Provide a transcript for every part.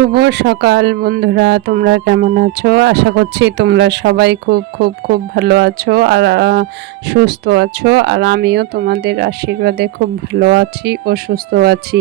শুভ সকাল বন্ধুরা, তোমরা কেমন আছো? আশা করছি তোমরা সবাই খুব খুব খুব ভালো আছো আর সুস্থ আছো আর আমিও তোমাদের আশীর্বাদে খুব ভালো আছি ও সুস্থ আছি।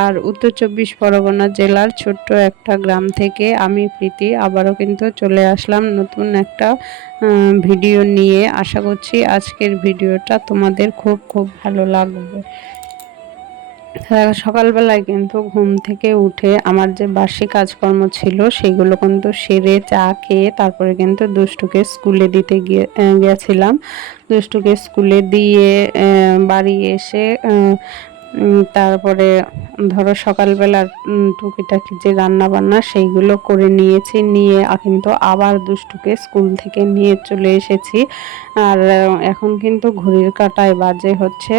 আর উত্তর চব্বিশ পরগনা জেলার ছোট্ট একটা গ্রাম থেকে আমি প্রীতি আবারও কিন্তু চলে আসলাম নতুন একটা ভিডিও নিয়ে। আশা করছি আজকের ভিডিওটা তোমাদের খুব খুব ভালো লাগবে। সকালবেলায় কিন্তু ঘুম থেকে উঠে আমার যে বাসি কাজকর্ম ছিল সেগুলো কিন্তু সেরে চা খেয়ে তারপরে কিন্তু দুষ্টুকে স্কুলে দিতে গিয়ে আহ, গেছিলাম। দুষ্টুকে স্কুলে দিয়ে বাড়ি এসে তারপরে ধরো সকালবেলার টুকিটাকি যে রান্না বান্না সেইগুলো করে নিয়েছি নিয়ে কিন্তু আবার দুষ্টুকে স্কুল থেকে নিয়ে চলে এসেছি। আর এখন কিন্তু ঘড়ির কাঁটায় বাজে হচ্ছে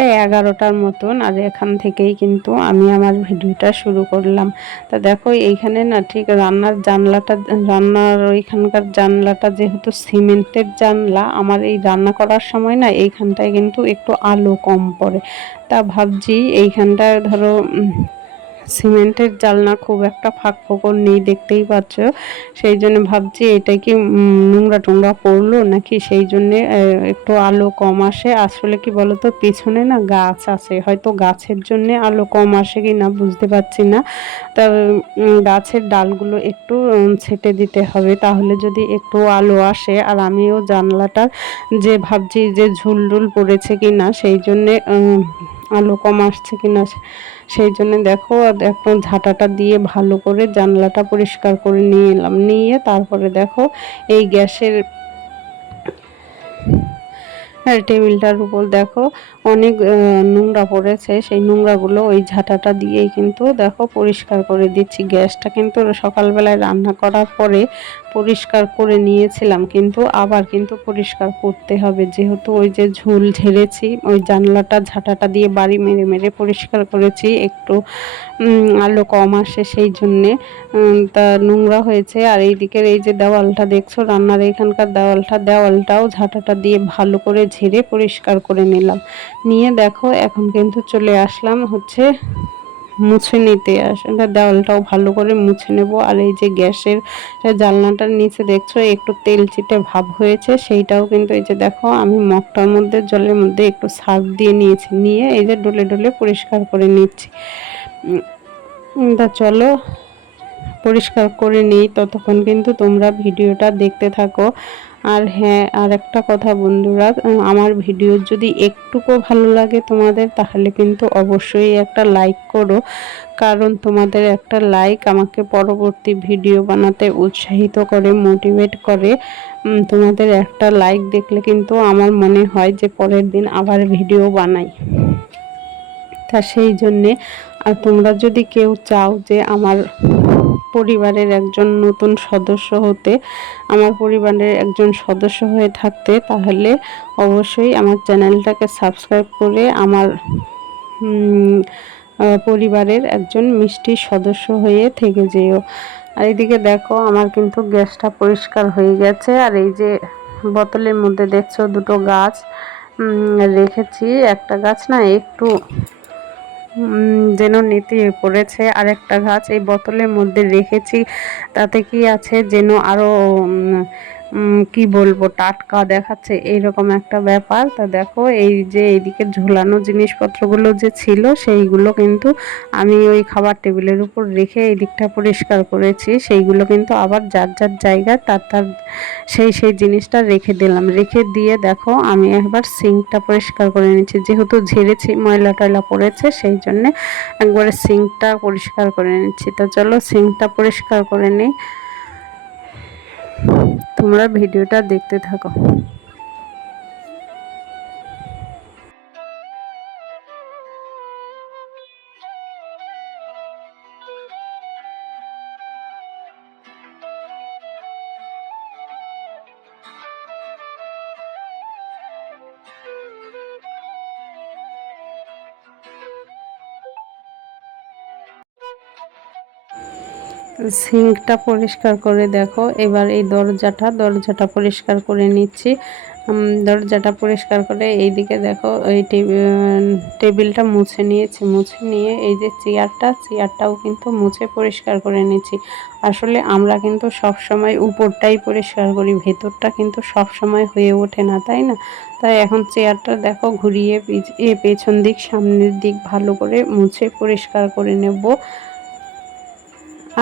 এই এগারোটার মতন, আর এখান থেকেই কিন্তু আমি আমার ভিডিওটা শুরু করলাম। তা দেখো, এইখানে না ঠিক রান্নার জানলাটা, রান্নার ওইখানকার জানলাটা যেহেতু সিমেন্টের জানলা, আমার এই রান্না করার সময় না এইখানটায় কিন্তু একটু আলো কম পড়ে। তা ভাবছি এইখানটায় ধরো সিমেন্টের জানলা খুব একটা ফাঁক ফোকর নেই, দেখতেই পাচ্ছ। সেই জন্য ভাবছি, এটা কি নোংরা টোংরা পড়ল নাকি? সেই জন্যে একটু আলো কম আসে। আসলে কি বলতো, পিছনে না গাছ আছে। হয়তো গাছের জন্যে আলো কম আসে কি না বুঝতে পারছি না। তা গাছের ডালগুলো একটু ছেটে দিতে হবে। তাহলে যদি একটু আলো আসে, আর আমিও জানলাটার যে ভাবছি যে ঝুলডুল পড়েছে কি না, সেই জন্যে আলো কম আসছে কি না সেই জন্য দেখো এখন ঝাঁটাটা দিয়ে ভালো করে জানলাটা পরিষ্কার করে নিয়ে এলাম। নিয়ে তারপরে দেখো, এই গ্যাসের হ্যাঁ টেবিলটার উপর দেখো অনেক নোংরা পড়েছে। সেই নোংরাগুলো ওই ঝাঁটাটা দিয়েই কিন্তু দেখো পরিষ্কার করে দিচ্ছি। গ্যাসটা কিন্তু সকালবেলায় রান্না করার পরে পরিষ্কার করে নিয়েছিলাম, কিন্তু আবার কিন্তু পরিষ্কার করতে হবে। যেহেতু ওই যে ঝুল ঝেড়েছি, ওই জানলাটা, ঝাঁটাটা দিয়ে বাড়ি মেরে মেরে পরিষ্কার করেছি, একটু আলো কম আসে সেই জন্যে তা নোংরা হয়েছে। আর এই দিকের এই যে দেওয়ালটা দেখছ, রান্নার এখানকার দেওয়ালটা, দেওয়ালটাও ঝাঁটাটা দিয়ে ভালো করে ঝেড়ে পরিষ্কার করে নিলাম। নিয়ে দেখো, এখন কিন্তু চলে আসলাম হচ্ছে মুছে নিতে আসলে দেওয়ালটাও ভালো করে মুছে নেব। আর এই যে গ্যাসের জানলাটার নিচে দেখছ, একটু তেল চিটে ভাব হয়েছে, সেইটাও কিন্তু এই যে দেখো, আমি মগটার মধ্যে, জলের মধ্যে একটু সার্ফ দিয়ে নিয়েছি, নিয়ে এই যে ডলে ডলে পরিষ্কার করে নিচ্ছি। তা চলো, পরিষ্কার করে নিই, ততক্ষণ কিন্তু তোমরা ভিডিওটা দেখতে থাকো। আর হ্যাঁ আর একটা কথা বন্ধুরা আমার ভিডিও যদি একটুকু ভালো লাগে তোমাদের, তাহলে কিন্তু অবশ্যই একটা লাইক করো। কারণ তোমাদের একটা লাইক আমাকে পরবর্তী ভিডিও বানাতে উৎসাহিত করে মোটিভেট করে। তোমাদের একটা লাইক দেখলে কিন্তু আমার মনে হয় যে পরের দিন আবার ভিডিও বানাই। তা সেই জন্যে, আর তোমরা যদি কেউ চাও যে আমার পরিবারের একজন নতুন সদস্য হতে, আমার পরিবারের একজন সদস্য হয়ে থাকতে, তাহলে অবশ্যই আমার চ্যানেলটাকে সাবস্ক্রাইব করে আমার পরিবারের একজন মিষ্টি সদস্য হয়ে থেকে যেও। আর এইদিকে দেখো, আমার কিন্তু গ্যাসটা পরিষ্কার হয়ে গেছে। আর এই যে বোতলের মধ্যে দেখছ দুটো গাছ রেখেছি। একটা গাছ না একটু যেন নীতি পড়েছে আর একটা গাছ এই বোতলের মধ্যে রেখেছি। তাতে কি আছে যেন আরও উম, উম, কি বলব, টাটকা দেখাচ্ছে, এইরকম একটা ব্যাপার। তা দেখো, এই যে এইদিকে ঝুলানো জিনিসপত্রগুলো যে ছিল, সেইগুলো কিন্তু আমি ওই খাবার টেবিলের উপর রেখে এই দিকটা পরিষ্কার করেছি। সেইগুলো কিন্তু আবার যার যার জায়গায় তার তার সেই সেই জিনিসটা রেখে দিলাম। রেখে দিয়ে দেখো, আমি একবার সিঙ্কটা পরিষ্কার করে নিচ্ছি। যেহেতু ঝেড়েছি, ময়লা টয়লা পড়েছে, সেই জন্যে একবারে সিঙ্কটা পরিষ্কার করে নিচ্ছি। তা চলো, সিঙ্কটা পরিষ্কার করে নিই। তোমরা ভিডিওটা দেখতে থাকো। সিঙ্কটা পরিষ্কার করে দেখো। এবার এই দরজাটা দরজাটা পরিষ্কার করে নিচ্ছি। দরজাটা পরিষ্কার করে এইদিকে দেখো, এই টেবিলটা মুছে নিয়েছি। মুছে নিয়ে এই যে চেয়ারটা, চেয়ারটাও কিন্তু মুছে পরিষ্কার করে নিয়েছি আসলে আমরা কিন্তু সব সময় উপরটাই পরিষ্কার করি, ভেতরটা কিন্তু সব সময় হয়ে ওঠে না, তাই না? তাই এখন চেয়ারটা দেখো ঘুরিয়ে পেছন দিক, সামনের দিক ভালো করে মুছে পরিষ্কার করে নেব।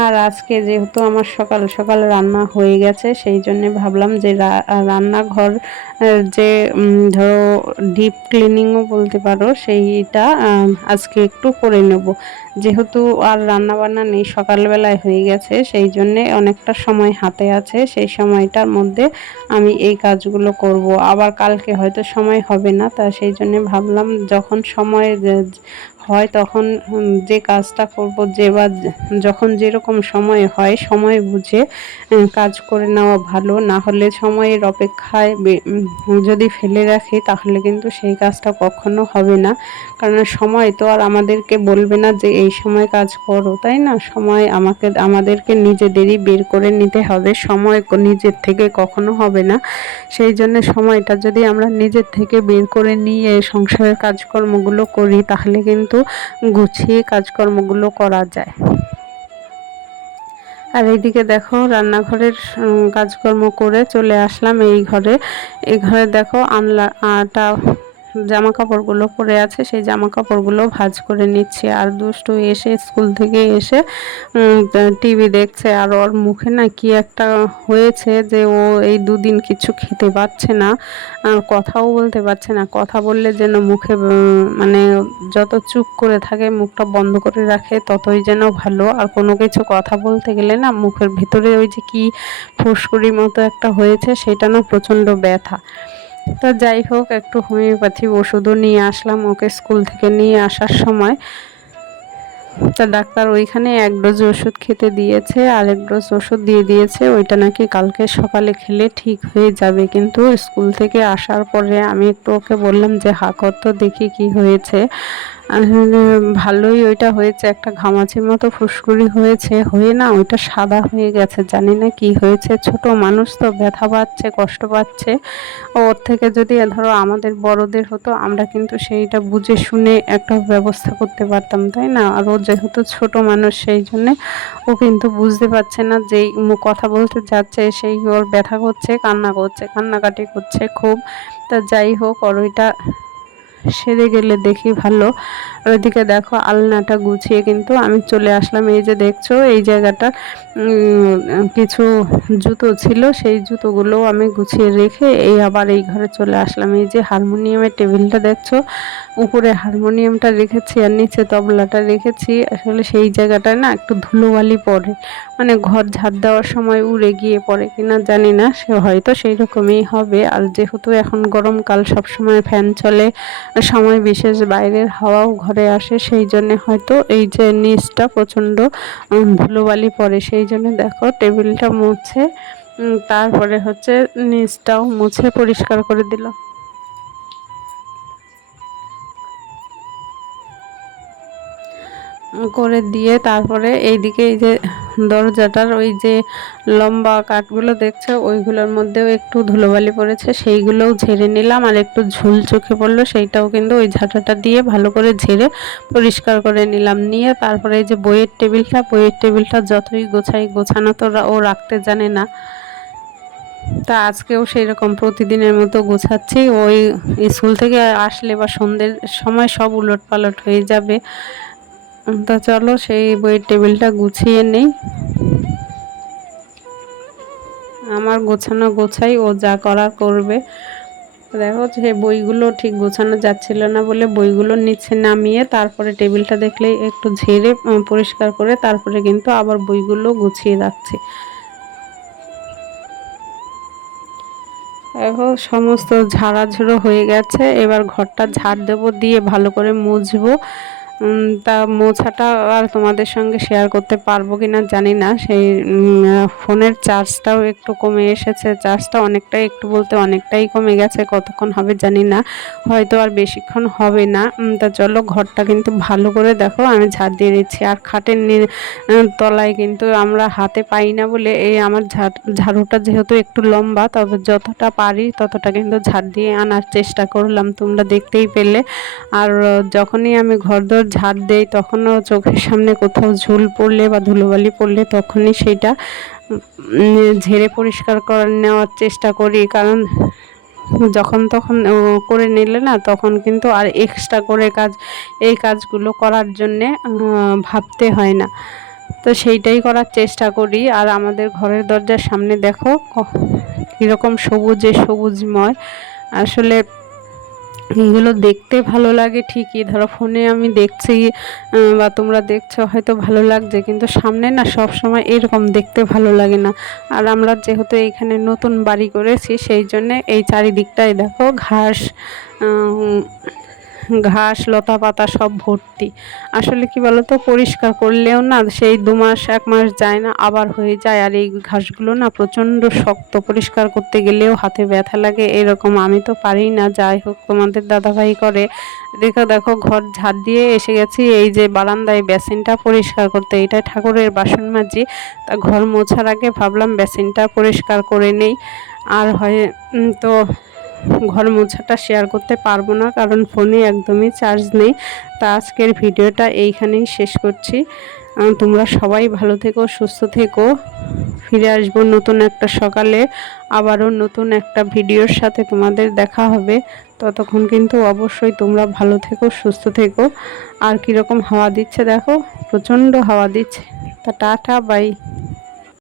আর আজকে যেহেতু আমার সকাল সকাল রান্না হয়ে গেছে, সেই জন্যে ভাবলাম যে রান্নাঘর যে ধরো ডিপ ক্লিনিংও বলতে পারো, সেইটা আজকে একটু করে নেব। যেহেতু আর রান্না বান্না নেই, সকালবেলায় হয়ে গেছে, সেই জন্যে অনেকটা সময় হাতে আছে, সেই সময়টার মধ্যে আমি এই কাজগুলো করব। আবার কালকে হয়তো সময় হবে না, তা সেই জন্যে ভাবলাম যখন সময় হয় তখন যে কাজটা করব, যে বা যখন যেরকম সময় হয়, সময় বুঝে কাজ করে নেওয়া ভালো। না হলে সময়ের অপেক্ষায় যদি ফেলে রাখি, তাহলে কিন্তু সেই কাজটা কখনো হবে না। কারণ সময় তো আর আমাদেরকে বলবে না যে, এই সময় কাজ করো তাই না? সময় আমাকে, আমাদেরকে নিজেদেরই বের করে নিতে হবে। সময় নিজের থেকে কখনো হবে না। সেই জন্য সময়টা যদি আমরা নিজের থেকে বের করে নিয়ে সংসারের কাজকর্মগুলো করি, তাহলে কিন্তু গুছিয়ে কাজকর্মগুলো করা যায়। আর এইদিকে দেখো রান্নাঘরের কাজকর্ম করে চলে আসলাম এই ঘরে। এই ঘরে দেখো আনলা, আটা জামা কাপড়গুলো পরে আছে, সেই জামা কাপড়গুলো ভাজ করে নিচ্ছে। আর দুষ্টু এসে স্কুল থেকে এসে টিভি দেখছে। আর ওর মুখে না কি একটা হয়েছে যে ও এই দুদিন কিছু খেতে পাচ্ছে না কথাও বলতে পারছে না। কথা বললে যেন মুখে মানে যত চুপ করে থাকে, মুখটা বন্ধ করে রাখে, ততই যেন ভালো। আর কোনো কিছু কথা বলতে গেলে না মুখের ভিতরে ওই যে কি ফুসকুড়ির মতো একটা হয়েছে, সেটা না প্রচণ্ড ব্যথা। তো যাই হোক, একটু হোমিওপ্যাথি ওষুধও নিয়ে আসলাম ওকে স্কুল থেকে নিয়ে আসার সময়। তা ডাক্তার ওইখানে এক ডোজ ওষুধ খেতে দিয়েছে আর এক ডোজ ওষুধ দিয়ে দিয়েছে, ওইটা নাকি কালকে সকালে খেলে ঠিক হয়ে যাবে। কিন্তু স্কুল থেকে আসার পরে আমি একটু ওকে বললাম যে হাকর তো, দেখি কি হয়েছে। ভালোই ওইটা হয়েছে, একটা ঘামাচির মতো ফুসকুড়ি হয়েছে, হয়ে না ওইটা সাদা হয়ে গেছে, জানি না কি হয়েছে, ছোট মানুষ তো ব্যথা পাচ্ছে, কষ্ট পাচ্ছে। ওর থেকে যদি ধরো আমাদের বড়দের হতো, আমরা কিন্তু সেইটা বুঝে শুনে একটা ব্যবস্থা করতে পারতাম, তাই না? আর ও যেহেতু ছোট মানুষ, সেই জন্যে ও কিন্তু বুঝতে পারছে না যেই কথা বলতে যাচ্ছে, সেই ওর ব্যথা করছে, কান্না করছে, কান্নাকাটি করছে খুব। তা যাই হোক, ওর ওইটা সেরে গেলে দেখি ভালো। ওইদিকে দেখো আলনাটা গুছিয়ে কিন্তু আমি চলে আসলাম। এই যে দেখছ, এই জায়গাটা কিছু জুতো ছিল, সেই জুতোগুলো আমি গুছিয়ে রেখে এই আবার এই ঘরে চলে আসলাম। এই যে হারমোনিয়ামের টেবিলটা দেখছ, উপরে হারমোনিয়ামটা রেখেছি আর নিচে তবলাটা রেখেছি। আসলে সেই জায়গাটায় না একটু ধুলোবালি পড়ে মানে ঘর ঝাড় দেওয়ার সময় উড়ে গিয়ে পড়ে কিনা জানি না, সে হয়তো সেই রকমই হবে। আর যেহেতু এখন গরমকাল সব সময় ফ্যান চলে, সময় বিশেষ বাইরের হাওয়াও ঘরে আসে, সেই জন্যে হয়তো এই যে নিচটা প্রচণ্ড ধুলোবালি পড়ে, সেই জন্য দেখো টেবিলটা মুছে তারপরে হচ্ছে নিচটাও মুছে পরিষ্কার করে দিল। করে দিয়ে তারপরে এইদিকে এই যে দরজাটার ওই যে লম্বা কাঠগুলো দেখছ, ওইগুলোর মধ্যেও একটু ধুলোবালি পড়েছে, সেইগুলোও ঝেড়ে নিলাম আর একটু ঝুল চোখে পড়ল, সেইটাও কিন্তু ওই ঝাঁটাটা দিয়ে ভালো করে ঝেড়ে পরিষ্কার করে নিলাম। নিয়ে তারপরে এই যে বইয়ের টেবিলটা বইয়ের টেবিলটা যতই গোছাই, গোছানো তো ও রাখতে জানে না। তা আজকেও সেই রকম প্রতিদিনের মতো গোছাচ্ছি, ওই স্কুল থেকে আসলে বা সন্ধ্যের সময় সব উলট পালট হয়ে যাবে। তা চলো সেই বইয়ের টেবিলটা গুছিয়ে নেই। আমার গোছানো গোছাই ও যা করার করবে। দেখো যে বইগুলো ঠিক গোছানো যাচ্ছিল না বলে বইগুলো নিচে নামিয়ে তারপরে টেবিলটা দেখলে একটু ঝেড়ে পরিষ্কার করে তারপরে কিন্তু আবার বইগুলো গুছিয়ে রাখছি। এখন সমস্ত ঝাড়াঝুড়ো হয়ে গেছে, এবার ঘরটা ঝাড় দেবো দিয়ে ভালো করে মুছবো। তা মোছাটা আর তোমাদের সঙ্গে শেয়ার করতে পারব কি না জানি না। সেই ফোনের চার্জটাও একটু কমে এসেছে। চার্জটা অনেকটাই, একটু বলতে অনেকটাই কমে গেছে। কতক্ষণ হবে জানি না। হয়তো আর বেশিক্ষণ হবে না। তা চলো ঘরটা কিন্তু ভালো করে দেখো। আমি ঝাড় দিয়ে দিচ্ছি। আর খাটের তলায় কিন্তু আমরা হাতে পাই না বলে এই আমার ঝাড় ঝাড়ুটা যেহেতু একটু লম্বা, তবে যতটা পারি ততটা কিন্তু ঝাড় দিয়ে আনার চেষ্টা করলাম। তোমরা দেখতেই পেলে। আর, যখনই আমি ঘর ঝাড় দেই তখনও চোখের সামনে কোথাও ঝুল পড়লে বা ধুলোবালি পড়লে তখনই উম, ঝেড়ে পরিষ্কার করে নেওয়ার চেষ্টা করি। কারণ যখন তখন করে নিলে না তখন কিন্তু আর এক্সট্রা করে কাজ এই কাজগুলো করার জন্যে ভাবতে হয় না। তো সেইটাই করার চেষ্টা করি। আর আমাদের ঘরের দরজার সামনে দেখো কীরকম সবুজে সবুজময়। আসলে এগুলো দেখতে ভালো লাগে ঠিকই। ধরো ফোনে আমি দেখছি বা তোমরা দেখছ, হয়তো ভালো লাগছে, কিন্তু সামনে না সব সময় এরকম দেখতে ভালো লাগে না। আর আমরা যেহেতু এইখানে নতুন বাড়ি করেছি, সেই জন্যে এই চারিদিকটাই দেখো ঘাস ঘাস লতা পাতা সব ভর্তি। আসলে কি বলতো, পরিষ্কার করলেও না সেই দু মাস, এক মাস যায় না, আবার হয়ে যায়। আর এই ঘাসগুলো না প্রচণ্ড শক্ত, পরিষ্কার করতে গেলেও হাতে ব্যথা লাগে, এরকম আমি তো পারি না। যাই হোক, তোমাদের দাদাভাই করে, দেখো দেখো, ঘর ঝাড় দিয়ে এসে গেছি। এই যে বারান্দায় বেসিনটা পরিষ্কার করতে, এটা ঠাকুরের বাসন মাজি। তা ঘর মোছার আগে ভাবলাম বেসিনটা পরিষ্কার করে নেই। আর হয় তো ঘর মোছাটা শেয়ার করতে পারব না, কারণ ফোনে একদমই চার্জ নেই। তা আজকের ভিডিওটা এইখানেই শেষ করছি। তোমরা সবাই ভালো থেকো, সুস্থ থেকো। ফিরে আসব নতুন একটা সকালে, আবারও নতুন একটা ভিডিওর সাথে তোমাদের দেখা হবে। ততক্ষণ কিন্তু অবশ্যই তোমরা ভালো থেকো, সুস্থ থেকো। আর কীরকম হাওয়া দিচ্ছে দেখো? প্রচণ্ড হাওয়া দিচ্ছে। তা টাটা বাই